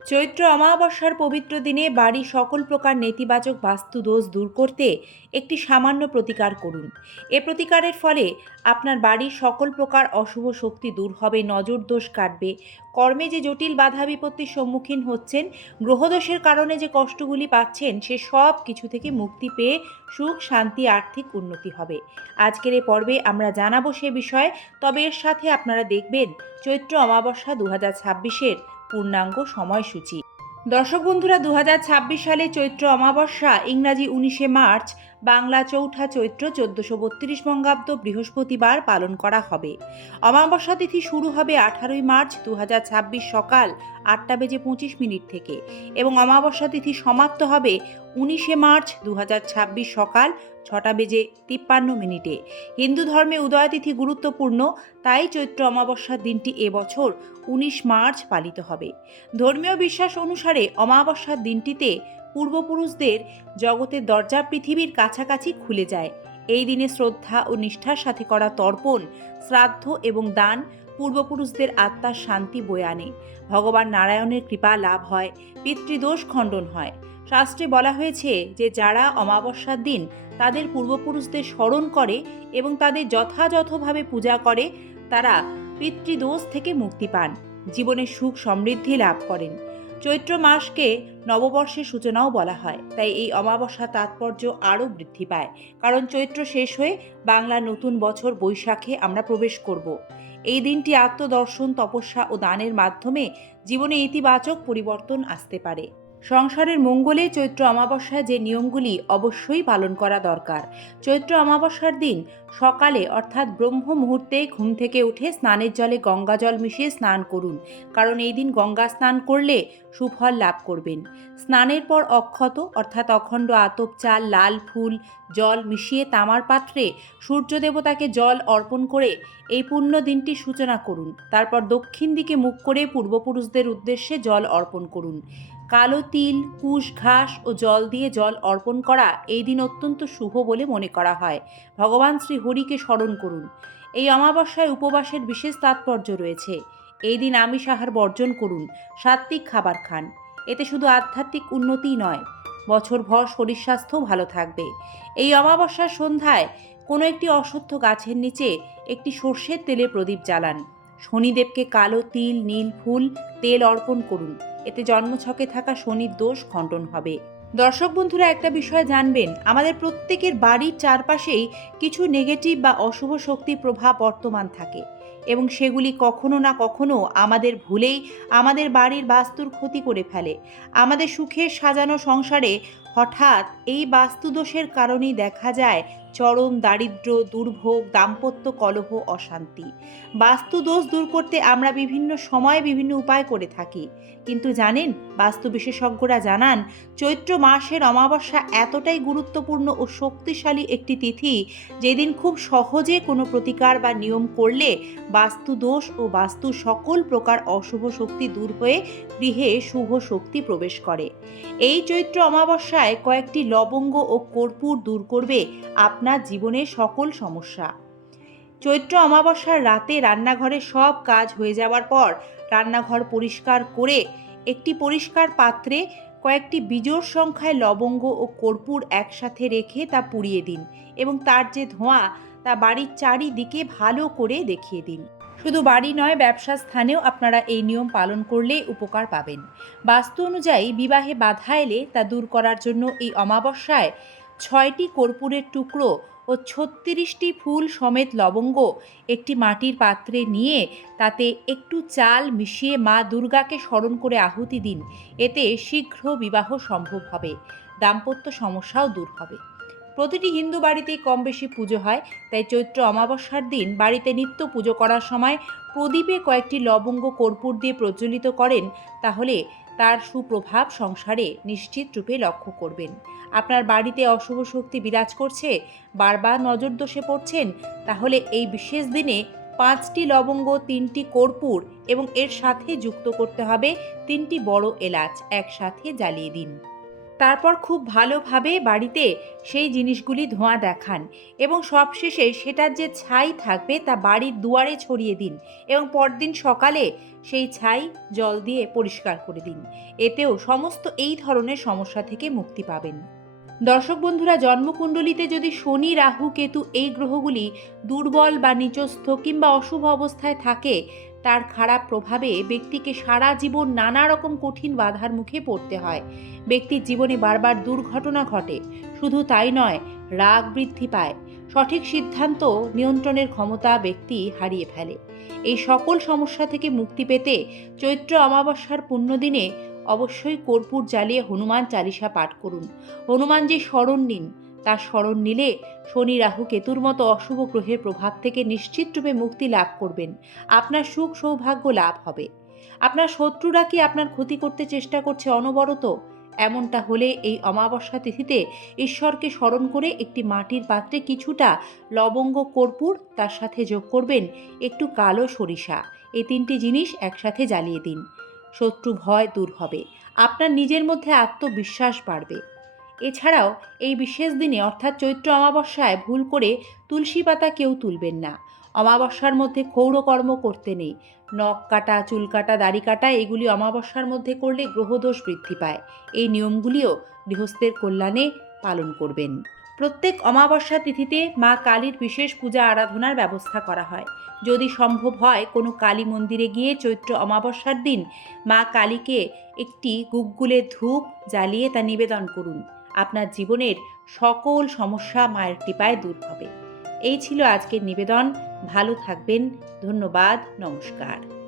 চৈত্র অমাবস্যার পবিত্র দিনে বাড়ির সকল প্রকার নেতিবাচক বাস্তু দোষ দূর করতে একটি সামান্য প্রতিকার করুন। এ প্রতিকারের ফলে আপনার বাড়ির সকল প্রকার অশুভ শক্তি দূর হবে, নজর দোষ কাটবে, কর্মে যে জটিল বাধা বিপত্তির সম্মুখীন হচ্ছেন, গ্রহদোষের কারণে যে কষ্টগুলি পাচ্ছেন, সে সব কিছু থেকে মুক্তি পেয়ে সুখ শান্তি আর্থিক উন্নতি হবে। আজকের এই পর্বে আমরা জানাবো সে বিষয়ে। তবে এর সাথে আপনারা দেখবেন চৈত্র অমাবস্যা 2026-এর পূর্ণাঙ্গ সময়সূচি। দর্শক বন্ধুরা, 2026 সালে চৈত্র অমাবস্যা ইংরাজি 19 মার্চ, বাংলা চৌঠা চৈত্র 1432 বঙ্গাব্দ বৃহস্পতিবার পালন করা হবে। অমাবস্যা তিথি শুরু হবে 18 মার্চ 2026 সকাল 8:25 থেকে এবং অমাবস্যা তিথি সমাপ্ত হবে 19 মার্চ 2026 সকাল 6:53। হিন্দু ধর্মে উদয় তিথি গুরুত্বপূর্ণ, তাই চৈত্র অমাবস্যার দিনটি এবছর 19 মার্চ পালিত হবে। ধর্মীয় বিশ্বাস অনুসারে অমাবস্যার দিনটিতে পূর্বপুরুষদের জগতের দরজা পৃথিবীর কাছাকাছি খুলে যায়। এই দিনে শ্রদ্ধা ও নিষ্ঠার সাথে করা তর্পণ, শ্রাদ্ধ এবং দান পূর্বপুরুষদের আত্মার শান্তি বয়ে আনে। ভগবান নারায়ণের কৃপা লাভ হয়, পিতৃদোষ খণ্ডন হয়। শাস্ত্রে বলা হয়েছে যে যারা অমাবস্যার দিন তাদের পূর্বপুরুষদের স্মরণ করে এবং তাদের যথাযথভাবে পূজা করে, তারা পিতৃদোষ থেকে মুক্তি পান, জীবনে সুখ সমৃদ্ধি লাভ করেন। চৈত্র মাসকে নববর্ষের সূচনাও বলা হয়, তাই এই অমাবস্যা তাৎপর্য আরও বৃদ্ধি পায়, কারণ চৈত্র শেষ হয়ে বাংলা নতুন বছর বৈশাখে আমরা প্রবেশ করব। এই দিনটি আত্মদর্শন, তপস্যা ও দানের মাধ্যমে জীবনে ইতিবাচক পরিবর্তন আসতে পারে। সংসারের মঙ্গলে চৈত্র অমাবস্যায় যে নিয়মগুলি অবশ্যই পালন করা দরকার। চৈত্র অমাবস্যার দিন সকালে অর্থাৎ ব্রহ্ম মুহূর্তে ঘুম থেকে উঠে স্নানের জলে গঙ্গা জল মিশিয়ে স্নান করুন, কারণ এই দিন গঙ্গা স্নান করলে সুফল লাভ করবেন। স্নানের পর অক্ষত অর্থাৎ অখণ্ড আতপ চাল, লাল ফুল, জল মিশিয়ে তামার পাত্রে সূর্য দেবতাকে জল অর্পণ করে এই পুণ্য দিনটির সূচনা করুন। তারপর দক্ষিণ দিকে মুখ করে পূর্বপুরুষদের উদ্দেশ্যে জল অর্পণ করুন। কালো তিল, কুশ ঘাস ও জল দিয়ে জল অর্পণ করা এই দিন অত্যন্ত শুভ বলে মনে করা হয়। ভগবান শ্রী হরিকে স্মরণ করুন। এই অমাবস্যায় উপবাসের বিশেষ তাৎপর্য রয়েছে। এই দিন আমিষ আহার বর্জন করুন, সাত্ত্বিক খাবার খান। এতে শুধু আধ্যাত্মিক উন্নতিই নয়, বছরভর শরীর স্বাস্থ্যও ভালো থাকবে। এই অমাবস্যার সন্ধ্যায় কোনো একটি অশ্বত্থ গাছের নিচে একটি সর্ষের তেলে প্রদীপ জ্বালান। শনিদেবকে কালো তিল, নীল ফুল, তেল অর্পণ করুন। এতে জন্মছকে থাকা শনির দোষ খণ্ডন হবে। দর্শক বন্ধুরা, একটা বিষয় জানবেন, আমাদের প্রত্যেকের বাড়ির চারপাশেই কিছু নেগেটিভ বা অশুভ শক্তির প্রভাব বর্তমান থাকে এবং সেগুলি কখনো না কখনো আমাদের ভুলেই আমাদের বাড়ির বাস্তুর ক্ষতি করে ফেলে। আমাদের সুখের সাজানো সংসারে হঠাৎ এই বাস্তুদোষের কারণেই দেখা যায় চরম দারিদ্র্য, দুর্ভোগ, দাম্পত্য কলহ, অশান্তি। বাস্তুদোষ দূর করতে আমরা বিভিন্ন সময়ে বিভিন্ন উপায় করে থাকি, কিন্তু জানেন, বাস্তু বিশেষজ্ঞরা জানান চৈত্র মাসের অমাবস্যা এতটাই গুরুত্বপূর্ণ ও শক্তিশালী একটি তিথি, যেদিন খুব সহজে কোনো প্রতিকার বা নিয়ম করলে বাস্তু দোষ ও বাস্তু সকল প্রকার অশুভ শক্তি দূর হয়ে গৃহে শুভ শক্তি প্রবেশ করে। এই চৈত্র অমাবস্যায় কয়েকটি লবঙ্গ ও কর্পূর দূর করবে আপনার জীবনের সকল সমস্যা। চৈত্র অমাবস্যার রাতে রান্নাঘরে সব কাজ হয়ে যাওয়ার পর রান্নাঘর পরিষ্কার করে একটি পরিষ্কার পাত্রে কয়েকটি বিজোড় সংখ্যায় লবঙ্গ ও কর্পূর একসাথে রেখে তা পুড়িয়ে দিন এবং তার যে ধোঁয়া তা বাড়ির চারিদিকে ভালো করে দেখিয়ে দিন। শুধু বাড়ি নয়, ব্যবসা স্থানেও আপনারা এই নিয়ম পালন করলে উপকার পাবেন। বাস্তু অনুযায়ী বিবাহে বাধা এলে তা দূর করার জন্য এই অমাবস্যায় 6টি কর্পূরের টুকরো ও 36টি ফুল সমেত লবঙ্গ একটি মাটির পাত্রে নিয়ে তাতে একটু চাল মিশিয়ে মা দুর্গাকে স্মরণ করে আহুতি দিন। এতে শীঘ্র বিবাহ সম্ভব হবে, দাম্পত্য সমস্যাও দূর হবে। প্রতিটি হিন্দু বাড়িতেই কম বেশি পুজো হয়, তাই চৈত্র অমাবস্যার দিন বাড়িতে নিত্য পুজো করার সময় প্রদীপে কয়েকটি লবঙ্গ কর্পূর দিয়ে প্রজ্বলিত করেন, তাহলে তার সুপ্রভাব সংসারে নিশ্চিত রূপে লক্ষ্য করবেন। আপনার বাড়িতে অশুভ শক্তি বিরাজ করছে, বারবার নজর দোষে পড়ছেন, তাহলে এই বিশেষ দিনে 5টি লবঙ্গ, 3টি কর্পূর এবং এর সাথে যুক্ত করতে হবে 3টি বড় এলাচ একসাথে জ্বালিয়ে দিন। তারপর খুব ভালোভাবে বাড়িতে সেই জিনিসগুলি ধোঁয়া দেখান এবং সবশেষে সেটার যে ছাই থাকবে তা বাড়ির দুয়ারে ছড়িয়ে দিন এবং পরদিন সকালে সেই ছাই জল দিয়ে পরিষ্কার করে দিন। এতেও সমস্ত এই ধরনের সমস্যা থেকে মুক্তি পাবেন। দর্শক বন্ধুরা, জন্মকুণ্ডলিতে যদি শনি, রাহু, কেতু এই গ্রহগুলি দুর্বল বা নিচস্থ কিংবা অশুভ অবস্থায় থাকে, তার খারাপ প্রভাবে ব্যক্তিকে সারা জীবন নানা রকম কঠিন বাধার মুখে পড়তে হয়। ব্যক্তির জীবনে বারবার দুর্ঘটনা ঘটে। শুধু তাই নয়, রাগ বৃদ্ধি পায়, সঠিক সিদ্ধান্ত নিয়ন্ত্রণের ক্ষমতা ব্যক্তি হারিয়ে ফেলে। এই সকল সমস্যা থেকে মুক্তি পেতে চৈত্র অমাবস্যার পুণ্যদিনে অবশ্যই কর্পূর জ্বালিয়ে হনুমান চালিসা পাঠ করুন। হনুমানজি স্মরণ নিন। তার স্মরণ নিলে শনি, রাহু, কেতুর মতো অশুভ গ্রহের প্রভাব থেকে নিশ্চিতরূপে মুক্তি লাভ করবেন। আপনার সুখ সৌভাগ্য লাভ হবে। আপনার শত্রুরা কি আপনার ক্ষতি করতে চেষ্টা করছে অনবরত? এমনটা হলে এই অমাবস্যা তিথিতে ঈশ্বরকে স্মরণ করে একটি মাটির পাত্রে কিছুটা লবঙ্গ, কর্পূর, তার সাথে যোগ করবেন একটু কালো সরিষা। এই তিনটি জিনিস একসাথে জ্বালিয়ে দিন। শত্রু ভয় দূর হবে। আপনার নিজের মধ্যে আত্মবিশ্বাস বাড়বে। এছাড়াও এই বিশেষ দিনে অর্থাৎ চৈত্র অমাবস্যায় ভুল করে তুলসী পাতা কেউ তুলবেন না। অমাবস্যার মধ্যে ক্ষৌরকর্ম করতে নেই। নখ কাটা, চুল কাটা, দাড়ি কাটা এগুলি অমাবস্যার মধ্যে করলে গ্রহদোষ বৃদ্ধি পায়। এই নিয়মগুলিও গৃহস্থের কল্যাণে পালন করবেন। প্রত্যেক অমাবস্যা তিথিতে মা কালীর বিশেষ পূজা আরাধনার ব্যবস্থা করা হয়। যদি সম্ভব হয় কোনো কালী মন্দিরে গিয়ে চৈত্র অমাবস্যার দিন মা কালীকে একটি গুগ্গুলের ধূপ জ্বালিয়ে তা নিবেদন করুন। আপনার জীবনের সকল সমস্যা মায়ের কৃপায় দূর হবে। এই ছিল আজকের নিবেদন। ভালো থাকবেন। ধন্যবাদ। নমস্কার।